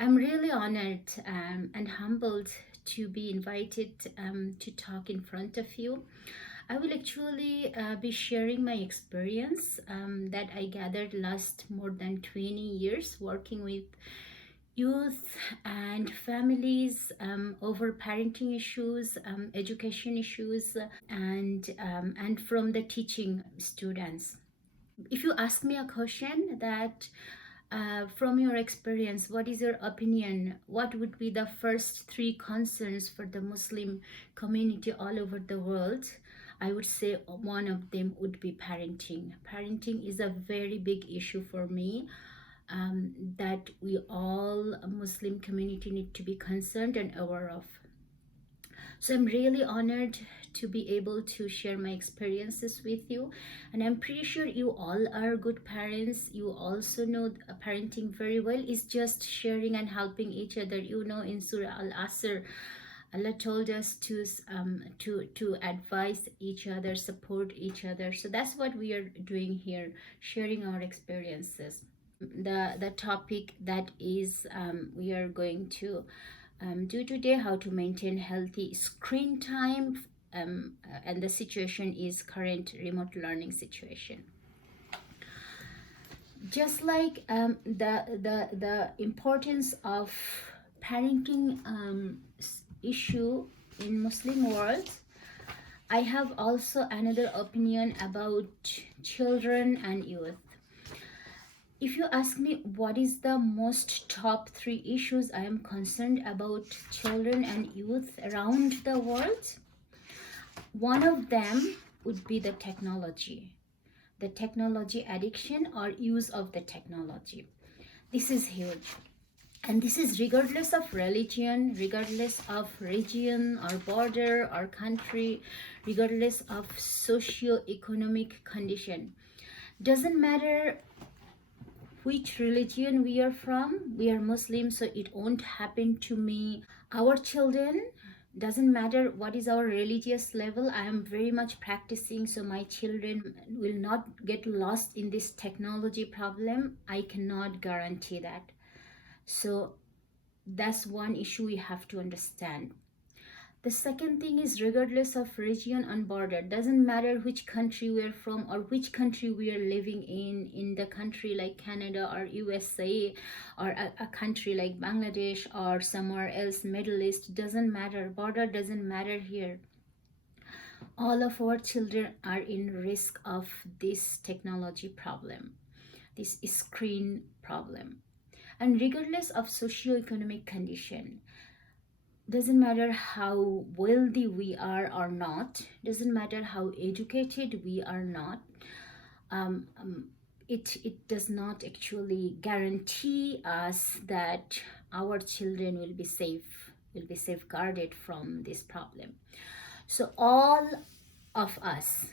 I'm really honored and humbled to be invited to talk in front of you. I will actually be sharing my experience that I gathered last more than 20 years working with youth and families over parenting issues, education issues, and from the teaching students. If you ask me a question that from your experience, what is your opinion? What would be the first three concerns for the Muslim community all over the world? I would say one of them would be parenting. Parenting is a very big issue for me that we all Muslim community need to be concerned and aware of. So I'm really honored to be able to share my experiences with you. And I'm pretty sure you all are good parents. You also know parenting very well. It's just sharing and helping each other. You know, in Surah Al-Asr, Allah told us to advise each other, support each other. So that's what we are doing here, sharing our experiences. The topic that is we are going to do today, how to maintain healthy screen time, and the situation is current remote learning situation. Just like the importance of parenting issue in Muslim world, I have also another opinion about children and youth. If you ask me what is the most top three issues I am concerned about children and youth around the world, one of them would be the technology addiction or use of the technology. This is huge. And this is regardless of religion, regardless of region or border or country, regardless of socio-economic condition. Doesn't matter which religion we are from. We are Muslim, so it won't happen to me. Our children, doesn't matter what is our religious level, I am very much practicing, so my children will not get lost in this technology problem. I cannot guarantee that. So that's one issue we have to understand. The second thing is regardless of region and border, doesn't matter which country we're from or which country we are living in the country like Canada or USA or a country like Bangladesh or somewhere else, Middle East, doesn't matter. Border doesn't matter here. All of our children are in risk of this technology problem, this screen problem. And regardless of socio-economic condition, doesn't matter how wealthy we are or not, doesn't matter how educated we are not, it does not actually guarantee us that our children will be safe, will be safeguarded from this problem. So all of us,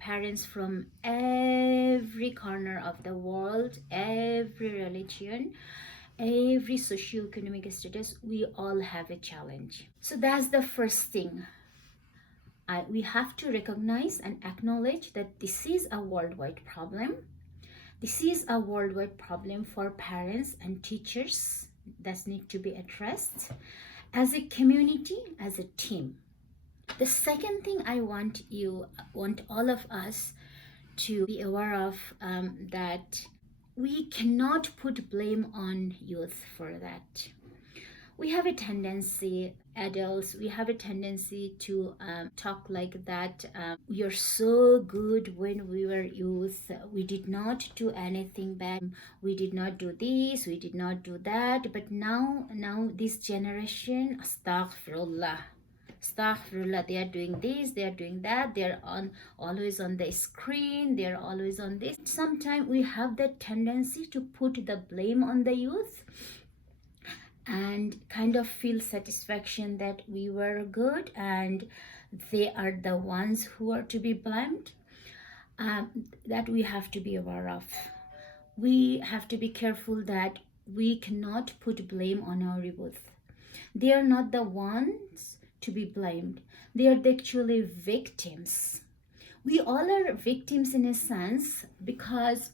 parents from every corner of the world, every religion, every socio-economic status, we all have a challenge. So that's the first thing. We have to recognize and acknowledge that this is a worldwide problem. This is a worldwide problem for parents and teachers that need to be addressed as a community, as a team. The second thing I want all of us to be aware of, that we cannot put blame on youth for that. We have a tendency, adults, we have a tendency to talk like that. We are so good when we were youth. We did not do anything bad. We did not do this. We did not do that. But now this generation, astaghfirullah, they are doing this, they are doing that, they are always on the screen, they are always on this. Sometimes we have that tendency to put the blame on the youth and kind of feel satisfaction that we were good and they are the ones who are to be blamed. That we have to be aware of. We have to be careful that we cannot put blame on our youth. They are not the ones to be blamed. They are actually victims. We all are victims in a sense, because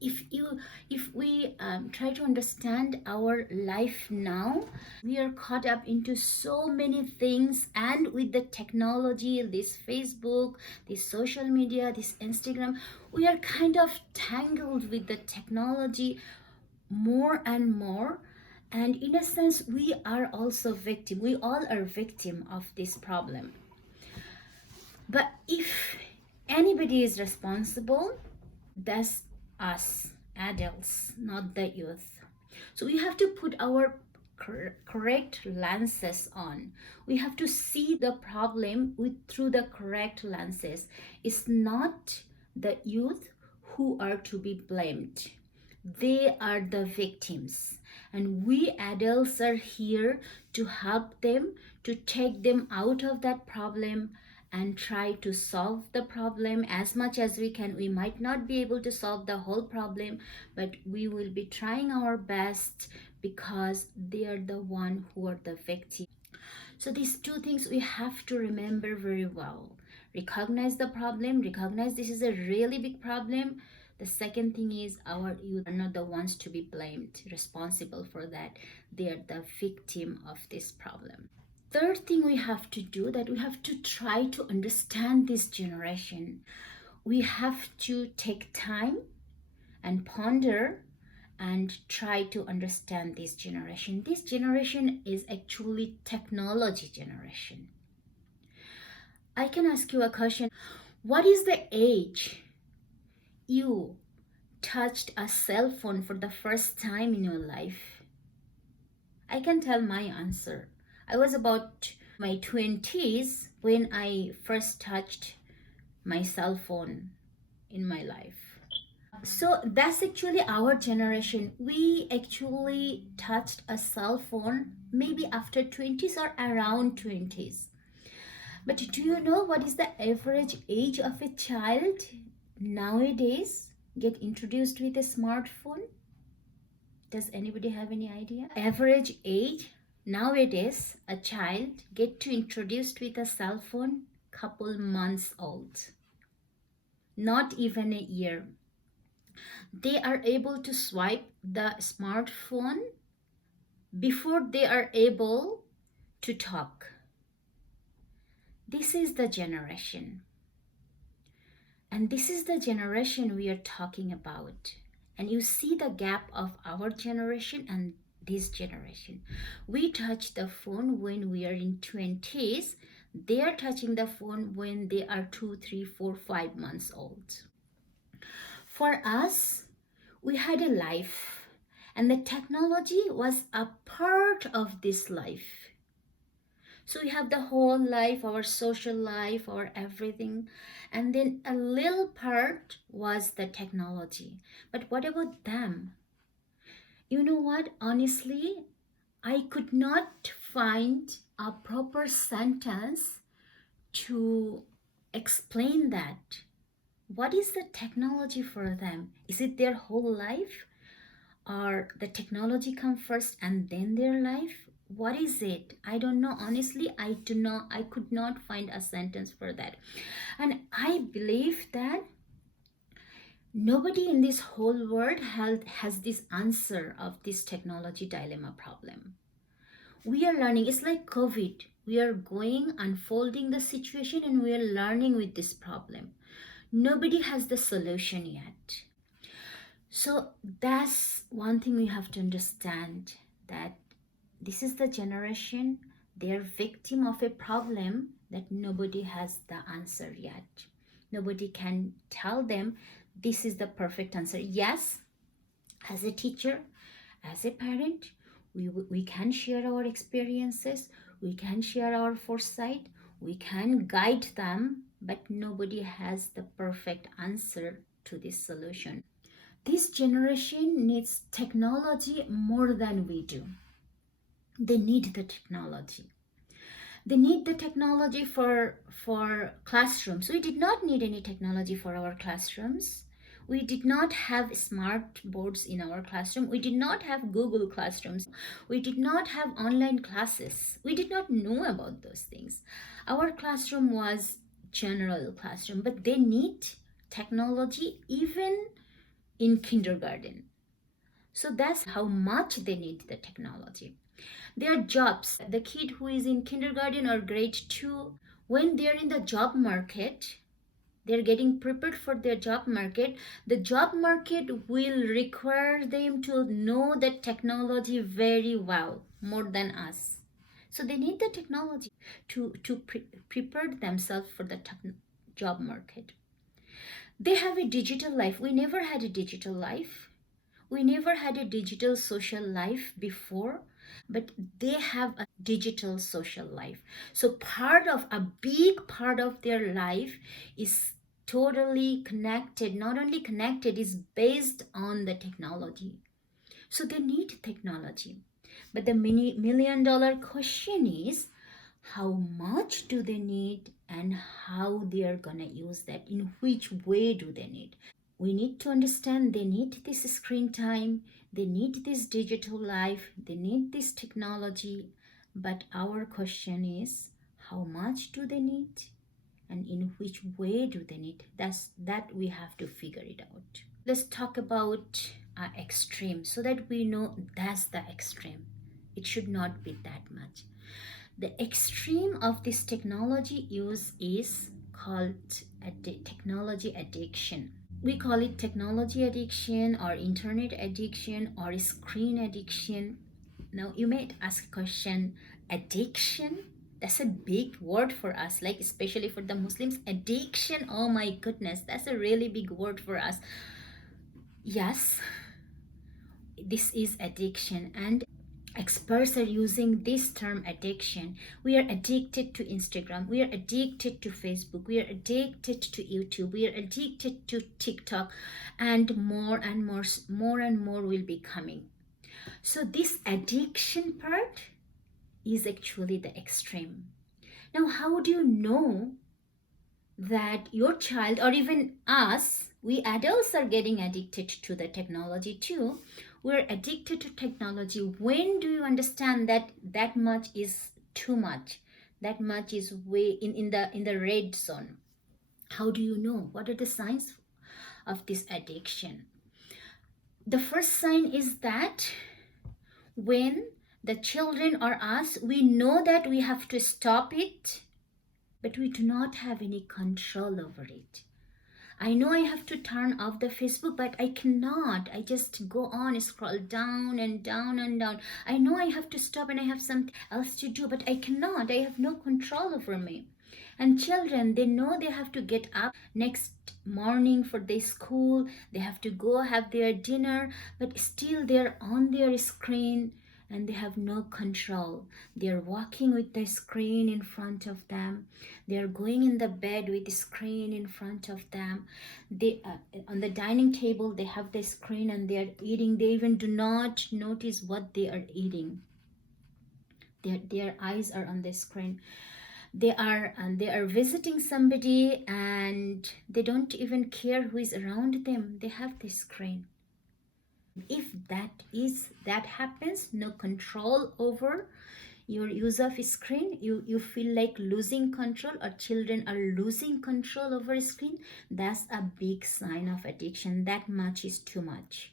If we try to understand our life now, we are caught up into so many things, and with the technology, this Facebook, this social media, this Instagram, we are kind of tangled with the technology more and more. And in a sense, we are also victim, we all are victim of this problem. But if anybody is responsible, that's us adults, not the youth. So we have to put our correct lenses on. We have to see the problem through the correct lenses. It's not the youth who are to be blamed. They are the victims, and we adults are here to help them, to take them out of that problem and try to solve the problem as much as we can. We might not be able to solve the whole problem, but we will be trying our best, because they are the one who are the victim. So these two things we have to remember very well. Recognize the problem, recognize this is a really big problem. The second thing is, our youth are not the ones to be blamed, responsible for that. They are the victim of this problem. Third thing we have to do, that we have to try to understand this generation. We have to take time and ponder and try to understand this generation. This generation is actually technology generation. I can ask you a question. What is the age you touched a cell phone for the first time in your life? I can tell my answer. I was about my 20s when I first touched my cell phone in my life. So that's actually our generation. We actually touched a cell phone maybe after 20s or around 20s. But do you know what is the average age of a child nowadays get introduced with a smartphone? Does anybody have any idea? Average age nowadays, a child get to introduced with a cell phone couple months old. Not even a year. They are able to swipe the smartphone before they are able to talk. This is the generation. And this is the generation we are talking about. And you see the gap of our generation and this generation. We touch the phone when we are in 20s. They are touching the phone when they are 2, 3, 4, 5 months old. For us, we had a life, and the technology was a part of this life. So we have the whole life, our social life, our everything. And then a little part was the technology. But what about them? You know what? Honestly, I could not find a proper sentence to explain that. What is the technology for them? Is it their whole life? Or the technology come first and then their life? What is it? I don't know. Honestly, I could not find a sentence for that. And I believe that nobody in this whole world has this answer of this technology dilemma problem. We are learning. It's like COVID. We are going, unfolding the situation, and we are learning with this problem. Nobody has the solution yet. So that's one thing we have to understand, that this is the generation, they're victim of a problem that nobody has the answer yet. Nobody can tell them this is the perfect answer. Yes, as a teacher, as a parent, we can share our experiences, we can share our foresight, we can guide them, but nobody has the perfect answer to this solution. This generation needs technology more than we do. They need the technology. They need the technology for classrooms. We did not need any technology for our classrooms. We did not have smart boards in our classroom. We did not have Google Classrooms. We did not have online classes. We did not know about those things. Our classroom was general classroom, but they need technology even in kindergarten. So that's how much they need the technology. Their jobs, the kid who is in kindergarten or grade 2, when they're in the job market, they're getting prepared for their job market. The job market will require them to know the technology very well, more than us. So they need the technology to prepare themselves for the job market. They have a digital life. We never had a digital life. We never had a digital social life before, but they have a digital social life. So a big part of their life is totally connected, not only connected, is based on the technology. So they need technology. But the million dollar question is, how much do they need and how they are gonna use that? In which way do they need? We need to understand they need this screen time, they need this digital life, they need this technology. But our question is, how much do they need and in which way do they need? That we have to figure it out. Let's talk about extreme so that we know that's the extreme. It should not be that much. The extreme of this technology use is called technology addiction. We call it technology addiction or internet addiction or screen addiction. Now you may ask a question, addiction? That's a big word for us, like especially for the Muslims. Addiction, oh my goodness, that's a really big word for us. Yes, this is addiction, and experts are using this term addiction. We are addicted to Instagram, we are addicted to Facebook, we are addicted to YouTube, we are addicted to TikTok, and more and more will be coming. So this addiction part is actually the extreme. Now, how do you know that your child or even us, we adults, are getting addicted to the technology too? We're addicted to technology. When do you understand that that much is too much? That much is way in the red zone. How do you know? What are the signs of this addiction? The first sign is that when the children or us, we know that we have to stop it, but we do not have any control over it. I know I have to turn off the Facebook, but I cannot. I just go on, scroll down and down and down. I know I have to stop and I have something else to do, but I cannot. I have no control over me. And children, they know they have to get up next morning for their school. They have to go have their dinner, but still they're on their screen and they have no control. They're walking with the screen in front of them. They're going in the bed with the screen in front of them. They on the dining table, they have the screen and they're eating. They even do not notice what they are eating. Their eyes are on the screen. They are visiting somebody and they don't even care who is around them. They have the screen. If that happens, no control over your use of screen, you feel like losing control, or children are losing control over screen, that's a big sign of addiction. That much is too much.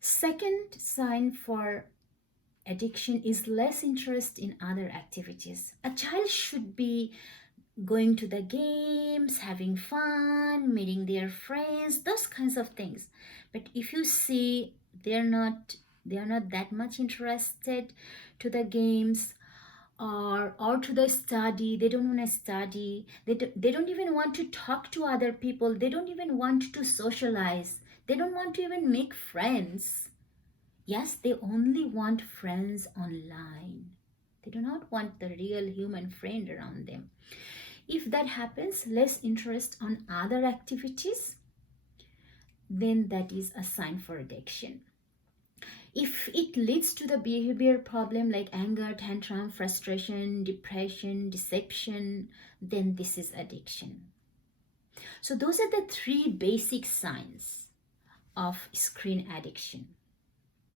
Second sign for addiction is less interest in other activities. A child should be going to the games, having fun, meeting their friends, those kinds of things. But if you see they're not that much interested to the games or to the study, they don't want to study, they don't even want to talk to other people, they don't even want to socialize, they don't want to even make friends. Yes, they only want friends online. They do not want the real human friend around them. If that happens, less interest on other activities, then that is a sign for addiction. If it leads to the behavior problem like anger, tantrum, frustration, depression, deception, then this is addiction. So those are the three basic signs of screen addiction.